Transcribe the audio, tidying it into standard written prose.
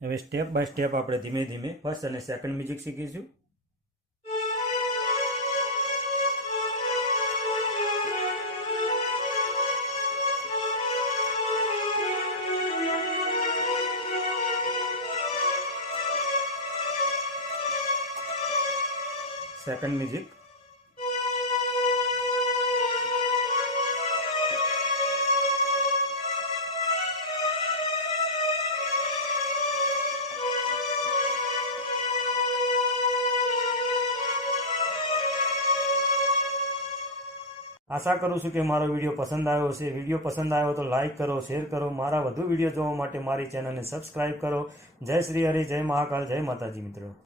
હવે step by step આપણે ધીમે ધીમે ફર્સ્ટ અને સેકન્ડ મ્યુઝિક શીખીશું. Second music. આશા કરું છું કે મારો વિડીયો પસંદ આવ્યો હશે. વિડીયો પસંદ આવ્યો તો લાઇક કરો, શેર કરો. મારા વધુ વિડીયો જોવા માટે મારી ચેનલને સબસ્ક્રાઇબ કરો. જય શ્રી હરિ, જય મહાકાલ, જય માતાજી મિત્રો.